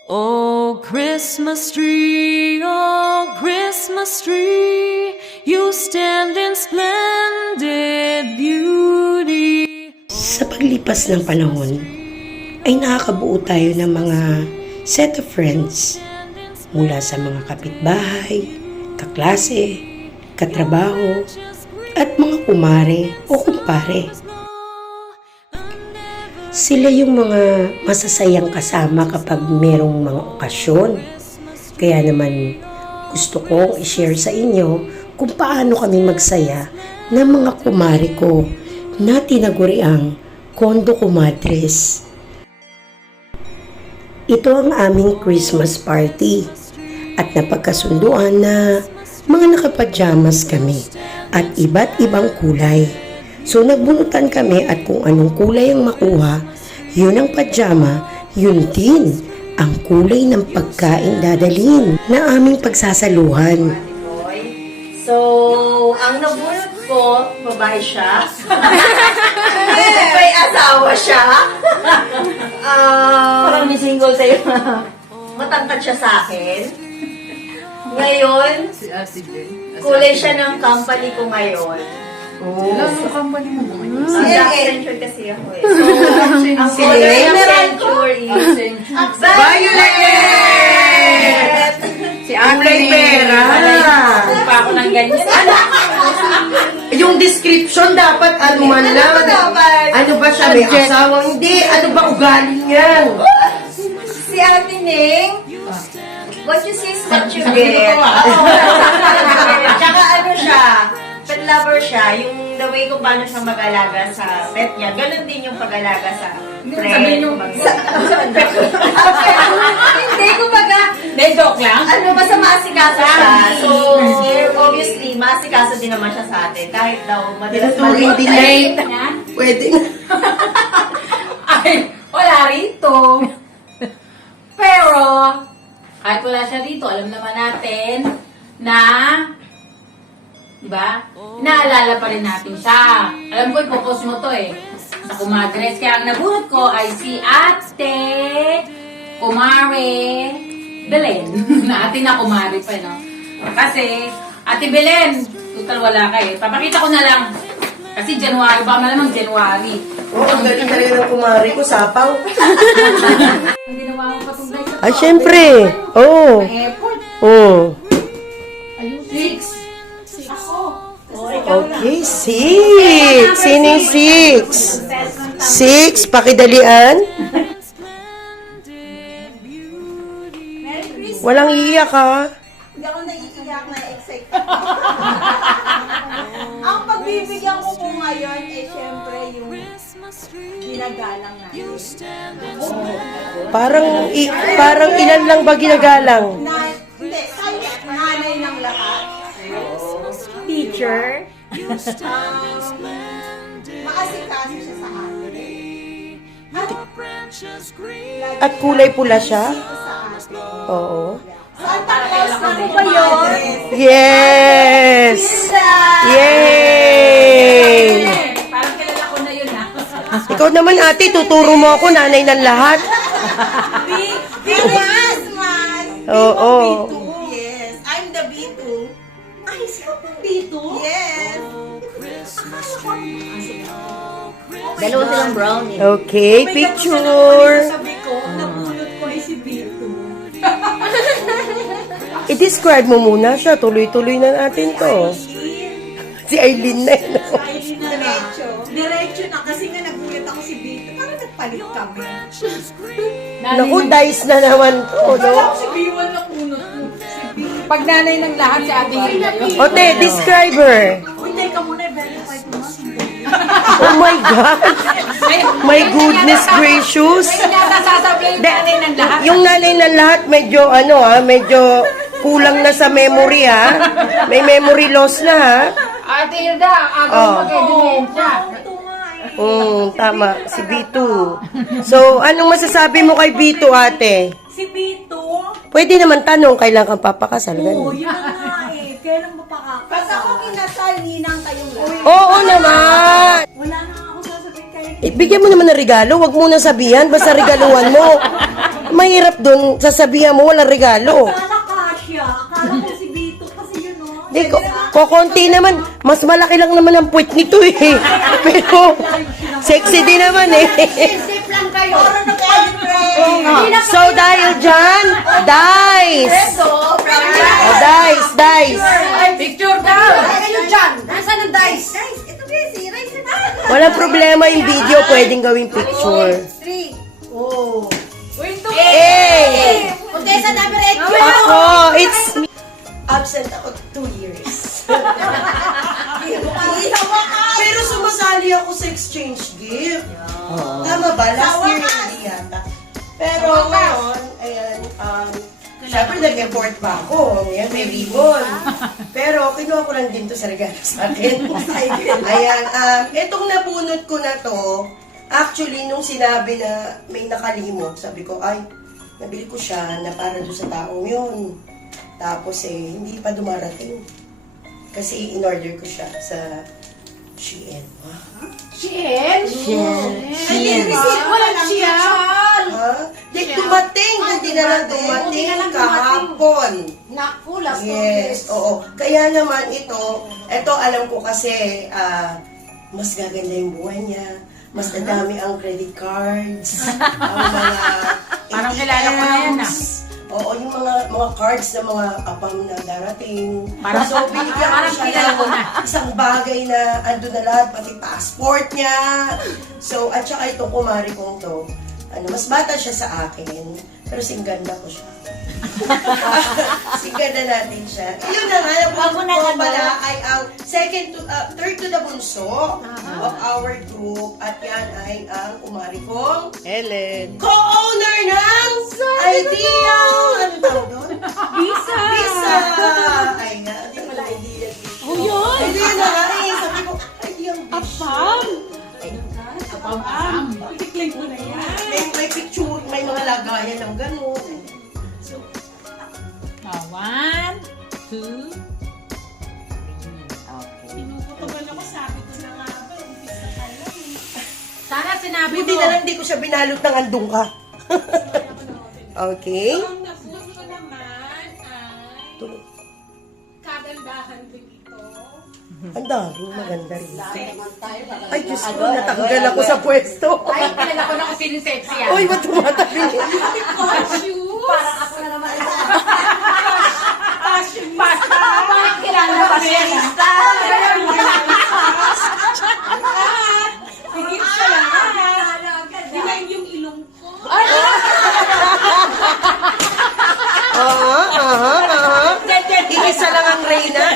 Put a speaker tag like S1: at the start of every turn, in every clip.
S1: Oh Christmas tree, you stand in splendid beauty.
S2: Sa paglipas ng panahon, ay nakakabuo tayo ng mga set of friends mula sa mga kapitbahay, kaklase, katrabaho, at mga kumare o kumpare. Sila yung mga masasayang kasama kapag merong mga okasyon. Kaya naman gusto kong i-share sa inyo kung paano kami magsaya ng mga kumare ko na tinaguriang Kondo Kumadres. Ito ang aming Christmas party at napagkasunduan na mga nakapajamas kami at iba't ibang kulay. So nagbunutan kami at kung anong kulay ang makuha, yun ang pajama, yun din ang kulay ng pagkain dadalhin na aming pagsasaluhan.
S3: So, ang nabunot ko, babae siya. May asawa siya. Parang may single tayo. Matangkad siya sa akin. Ngayon, kulay siya ng company ko ngayon.
S4: Sa company mo ba?
S3: Black Century kasi ako eh. So, ang color ng Century is violet!
S4: Si Ate Pera.
S3: Pa ako ng ganyan.
S4: Yung description dapat ano man lang. Ano ba siya? May asawa? Hindi. Ano ba ugali niyan?
S3: Si Ate Ning, what you see is what you get. Tsaka ano siya, pet lover siya. Yung the way kung paano siya mag-alaga sa pet niya, ganun din yung pag-alaga sa friend. Hindi, kumbaga,
S4: joke lang?
S3: ano, basta maasikaso siya. So, obviously, maasikaso din naman siya sa atin. Kahit daw, madalas
S4: Turing din late. Pwede na.
S5: Ay, wala rito. Pero, kahit wala siya rito, alam naman natin na, di ba? Naalala pa rin natin siya. Alam ko, ipopost mo to eh. Sa Kumadres. Kaya ang nabunot ko ay si Ate Kumare Belen. Na ate na Kumare pa, no? Kasi, Ate Belen, total wala ka eh. Papakita ko na lang. Kasi January, ba malamang January.
S4: Ang galing talaga ng kumari ko, sapaw.
S5: Ang ginawa mo patungkol sa
S2: Ay, syempre. Oo.
S5: airport.
S2: Oh.
S5: Ayun, 6. Ako.
S2: Okay, 6. Sino yung 6? 6, pakidalian. Walang iiyak ha.
S3: Hindi ako naiiyak na excited. Ang pagbibigyan ko po ngayon ay syempre yung ginagalang natin.
S2: Parang ilan lang ba ginagalang?
S3: Hindi, kahit nanay ng lahat. Teacher. Maasikaso siya sa atin.
S2: At kulay pula siya?
S3: Sa atin.
S2: Oo.
S3: Santa Claus na po ba yun?
S2: Yes! Yay!
S5: Parang kilala ko na yun, ha?
S2: Ikaw naman ate, tuturo mo ako, nanay ng lahat.
S3: Yes, man!
S2: Oo.
S3: Yes, I'm the B2. Ay, sino pong B2? Yes. Dalawa silang brownie.
S2: Okay, picture.
S3: Sabi ko, nabunot ko ay si B2.
S2: I-describe mo muna siya, tuloy-tuloy na natin to. Si Aileen na yun.
S3: Diretso na kasi nga nagulat ako si B2. Parang nagpalit kami.
S2: Naku, dice na naman to, no?
S3: Si B1 na punot ko.
S5: Pag nanay ng lahat, si Ate Hilda yun.
S2: Ote, describe her.
S3: Uy, teka muna, verify ko na.
S2: Oh my God! My goodness gracious!
S5: Sasasabihin nanay ng lahat.
S2: Yung nanay ng lahat, medyo medyo kulang na sa memory ha. May memory loss na ha.
S5: Ate Hilda, agaw
S2: Oh.
S5: mag-edimensya.
S2: Tama, si B2. So, anong masasabi mo kay B2 ate?
S3: Si B2?
S2: Pwede naman tanong, kailan kang papakasal?
S3: Oo,
S2: Ganun.
S3: yun na nga eh. Kailan ba pakakasal? Pag ako kinasal, ninang kayong lahat.
S2: Oo naman!
S3: Wala na ako sasabihin kayo.
S2: Bigyan mo naman ng regalo, wag mo na sabihan, basta regaluhan mo.
S4: mahirap dun, sasabihan mo walang regalo.
S3: Akala kasya. Akala ko si Vito kasi yun, no?
S4: Di, konti naman. Mas malaki lang naman ang puwet nito eh. Pero, sexy din naman eh.
S3: Sip lang kayo. Oro na kayo,
S4: So, dahil dyan, dice. Oh, dice.
S5: Picture daw!
S3: Kayo dyan. Nasaan ang dice? Dice. Ito kasi. Rice na.
S4: Walang problema yung video, pwedeng gawing picture.
S3: 3. Oh.
S4: Hey!
S3: Contessa number 8.
S4: Ako, it's... Absent ako 2 years. Pero sumasali ako sa exchange gift. Tama ba? Last year hindi yata. Pero ngayon, ayan, syempre nag-effort pa ako. Ayan, may ribbon. Pero kinuha ko lang din to sa regalo sa akin. Ayan, itong nabunot ko na to, actually, nung sinabi na may nakalimot, sabi ko, ay, nabili ko siya na para doon sa taong yun. Tapos hindi pa dumarating. Kasi in-order ko siya sa Shein.
S3: Shein?
S5: Walang siya!
S4: Ha? Di dumating, hindi na lang dumating kahapon.
S3: Naku, last
S4: Yes, oo. Kaya naman ito alam ko kasi mas gaganda yung buhay niya. Mas nadami ang credit cards, ang mga
S5: Parang kilala ko na yan,
S4: Oo, yung mga cards na mga apam na darating.
S5: Parang-
S4: So, binigyan ko
S5: parang
S4: siya
S5: kilala ko na.
S4: isang bagay na ando na lahat, pati passport niya. So, at saka itong kumari kong to, mas bata siya sa akin, pero singganda ko siya. Singganda natin siya. Yun na nga, yung pala ay ang third to the bunso of our group. At yan ay ang kumari kong
S6: Helen.
S4: co-owner ng Idea! Ano tawag doon?
S3: Visa.
S4: Visa! Ay nga, hindi wala idea.
S6: Oh, yun!
S4: Idea na nga eh. Sabi ko, idea ang
S6: Apam!
S5: Pam-pam!
S6: Itikling ko na yan.
S4: may picture, may mga lagayan ng gano'n. So,
S5: 1, 2,
S6: Tinukutuban ako, sabi ko na nga ba, umpisa ka lang.
S5: sana sinabi
S4: buti
S5: mo.
S4: na lang hindi ko siya binalot ng andong ka. Okay?
S6: Ang nabuo ko naman ay kagandahan din ito.
S4: Ang dami, maganda rin. Ay, Diyos ko, natanggal ako sa pwesto.
S5: Ay, kilala ko na kung sino sexy yan.
S4: Uy, ba't tumatabi?
S6: Shoes!
S3: Parang ako na naman.
S5: Parang kilala ko siya.
S6: Higit sa lahat. Diyan yung ilong ko.
S4: Iisa lang ang Reyna.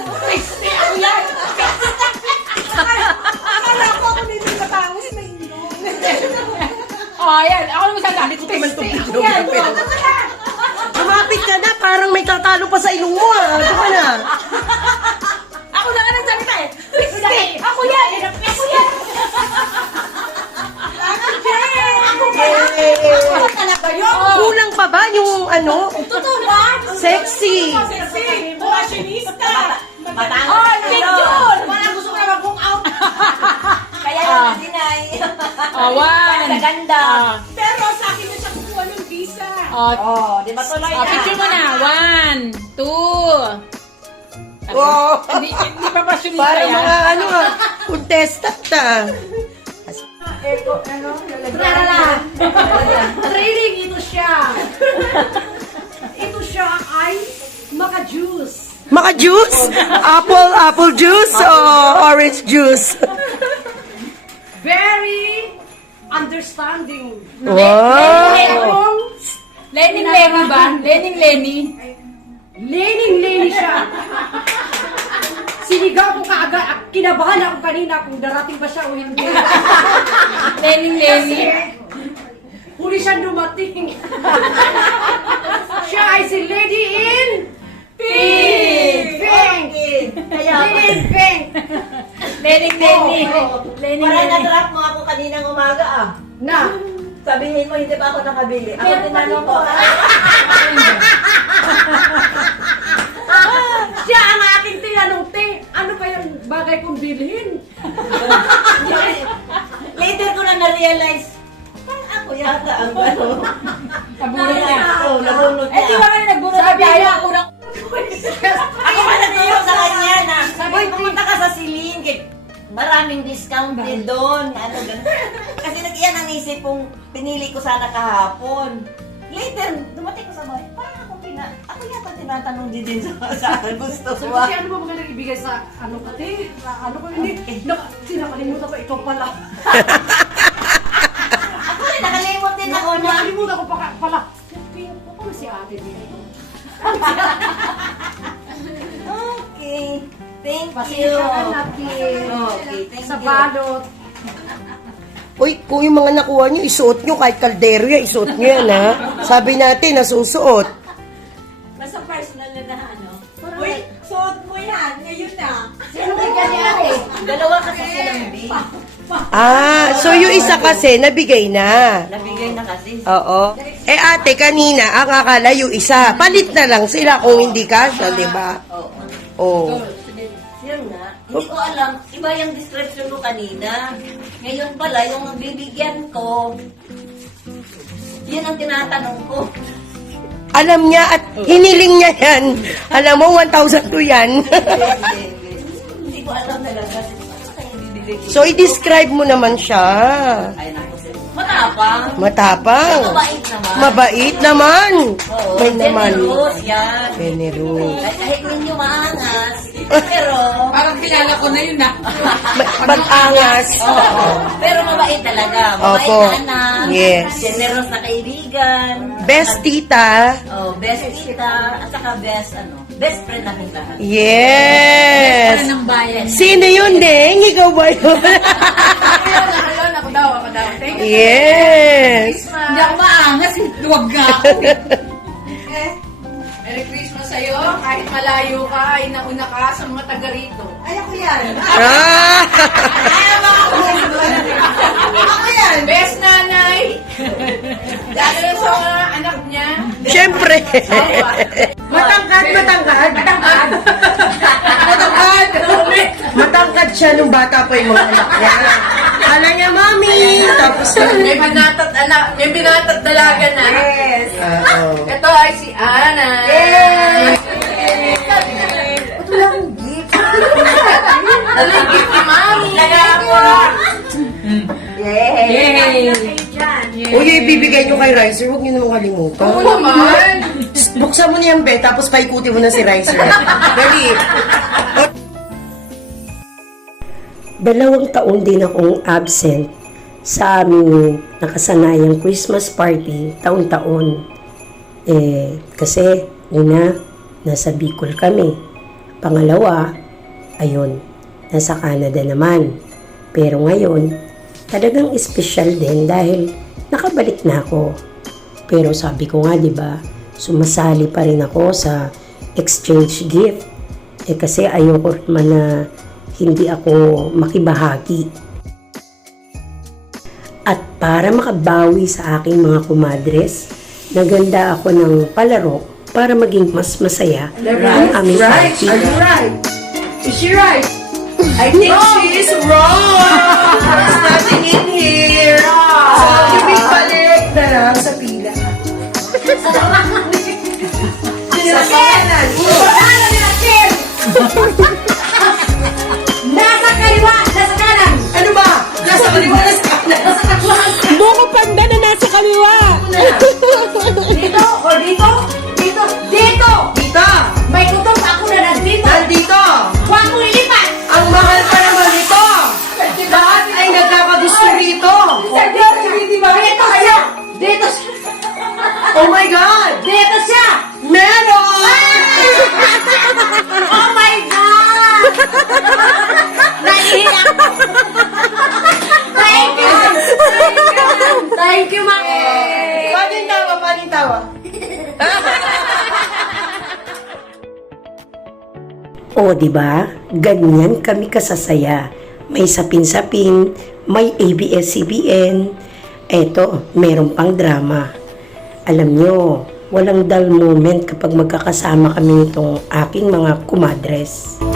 S6: Akala ko ako nito natangos na ilong.
S5: Oh, ayan. Ako naman sasabi ko.
S4: Naman itong video pero... Lumapit ka na, parang may tatalo pa sa ilong mo ah. Ano ka na?
S5: Ako na nga nagsalita eh. Pistik! Ako yan! Ako yan!
S4: Yay!
S3: Talaga yun.
S4: Kulang pa ba yung ano?
S3: Totoo ba?
S4: Sexy!
S6: Kasi, fashionista.
S5: Oh, picture!
S3: Parang gusto ko na mag-book out. Kaya
S5: Ah.
S3: yung dinay.
S5: One.
S3: Ganda.
S6: Pero sa akin na siya kukuha ng visa.
S3: Oh, di ba tuloy na?
S5: Picture mo na. 1, 2.
S4: Wow!
S5: Hindi pa ba sunita
S4: Parang
S5: yan?
S4: mga ano ah, contestant ah.
S3: Tralala. Training ito siya. Ito siya ay maka-juice.
S4: Maka-juice? Apple juice o orange juice?
S3: Very understanding.
S4: Wow!
S5: Lening Lenny ba? Lening Lenny?
S3: Lening siya. Sinigaw ko kaagad. Kinabahan ako kanina kung darating ba siya o hindi.
S5: Lening Lenny?
S3: Huli siya dumating. Siya ay si Lady in Pink. Lady in Pink.
S5: Lening Lenny. Lening
S7: Parang
S5: Lenny.
S7: na-trap mo ako kaninang umaga ah.
S3: Na.
S7: Sabihin mo, hindi pa ako nakabili. Ako tinanong ko,
S3: Siya ang aking tinanong, ano ba yung bagay kong bilhin?
S7: later ko na na-realize, parang ako ko yata ang ano.
S5: Nabunot niya.
S7: Oo, nabunot
S5: Eh, di
S7: niya.
S5: ba nga nagbunot
S7: Sabi
S5: tayo?
S7: niya,
S5: Ako lang.
S7: Ako pa nagturo sa kanya na, uy, pumunta ka sa Celine. Maraming discount din doon. Ano, ganun. Kasi yan ang isip kong pinili ko sana kahapon. Later, dumating ko sa bahay, parang ako yata tinatanong din sa gusto ko.
S6: Kasi ano ba mga ibigay sa ano ko? Ano ko hindi? Sinakalimutan ko, ikaw pala.
S7: Ako rin, nakalimot din ako na.
S6: Nakalimutan ko pala. Paano si ate dito?
S7: Okay. Thank you.
S6: Pasensya ka na, Kim.
S7: Okay, thank
S6: Sa
S7: you.
S6: balot.
S2: Uy, kung yung mga nakuha nyo, isuot nyo kahit kaldero yan, isuot nyo yan, ha? Sabi natin, nasusuot.
S7: Basta personal na ano. Uy, suot mo yan. Ngayon na.
S5: Sino bigyan ni ate?
S7: Dalawa kasi silang B.
S2: Ah, so yung isa kasi, nabigay na.
S7: Nabigay na kasi.
S2: Oo. Eh ate, kanina, ang akala yung isa. Palit na lang sila kung hindi kasya, di ba?
S7: Oo.
S2: Oo.
S7: Yun nga. Hindi ko alam. Iba yung description ko kanina. Ngayon pala, yung bibigyan ko, yun ang tinatanong ko.
S2: Alam niya at hiniling niya yan. Alam mo, 1,000 to yan.
S7: Hindi ko alam talaga. Ano kaya bibigay ko?
S2: So, i-describe mo naman siya.
S7: Ay, naku, sir. Matapang.
S2: Matapang.
S7: Mabait naman.
S2: Mabait naman.
S7: Oo.
S2: May naman.
S7: Generous yan.
S2: Generous.
S7: Kahit ninyo maangas. Pero,
S5: Parang kilala ko na yun na.
S2: Pag-angas.
S7: oo. Pero mabait talaga. Mabait
S2: Opo.
S7: na anak.
S2: Yes.
S7: Generous na kaibigan.
S2: Best tita.
S7: Oh, best tita. At saka best friend namin lahat.
S2: Yes.
S5: Para ng bayan.
S2: Sino yun, Deng? Ikaw ba yun?
S6: Ayun, ako daw. Thank you.
S2: Yes.
S5: Hindi ako maangas. Duwag nga ako. Merry Christmas sa'yo. Kahit malayo ka, ay nauna ka sa mga taga rito.
S7: Ay, ako yan.
S2: Ah!
S7: Ako yan.
S5: Best nanay. Lalo na sa mga anak niya.
S2: Siyempre.
S4: Matangkad.
S5: Matangkad.
S2: Matangkad. Matangkad siya nung bata pa yung mga anak niya. Kala niya, mami. Tapos,
S5: May binatat dalaga na.
S7: Yes.
S2: oo.
S5: Ito ay si Ana.
S7: Yes.
S5: Ito lang ang gift. Ito yung gift ni Mami.
S7: Yay.
S2: Uy, ibibigay nyo kay Riser. Huwag nyo naman kalimutan.
S5: Oo naman.
S2: Buksan mo niyan, be. Tapos paikuti mo na si Riser. Dali. 2 taon din akong absent sa aming nakasanayang Christmas party taon-taon. Kasi una, nasa Bicol kami. Pangalawa, ayun, nasa Canada naman. Pero ngayon, talagang espesyal din dahil nakabalik na ako. Pero sabi ko nga, di ba, sumasali pa rin ako sa exchange gift. Kasi ayoko naman na hindi ako makibahagi. At para makabawi sa aking mga kumadres, naganda ako ng palaro para maging mas masaya ang aming party.
S4: Are you right? Is she right? I think she is wrong. There's nothing in here. So, ibig na lang sa pila. Sa pangalan.
S5: Nasa kaliwa, nasa kanan.
S4: Ano ba? Nasa kaliwa, nasa kanan.
S2: Buko panda na nasa kaliwa!
S5: Dito o dito? Dito. Dito.
S4: Dito.
S5: May kutob ako na nandito.
S4: Nandito.
S5: Huwag mo ilipat.
S4: Ang mahal pa naman ito. Lahat ay nagkakagusto rito.
S5: Sir George, dito kayo. Dito.
S4: Oh my God!
S5: Dito siya.
S4: Meron!
S5: Oh my God! Naiiyak ako. Thank you. Thank you, ma'am.
S4: Paano yung tawa? Paano yung tawa?
S2: O, di ba? Ganyan kami kasasaya. May sapin-sapin, may ABS-CBN. Eto, meron pang drama. Alam nyo, walang dull moment kapag magkakasama kami nitong aking mga kumadres.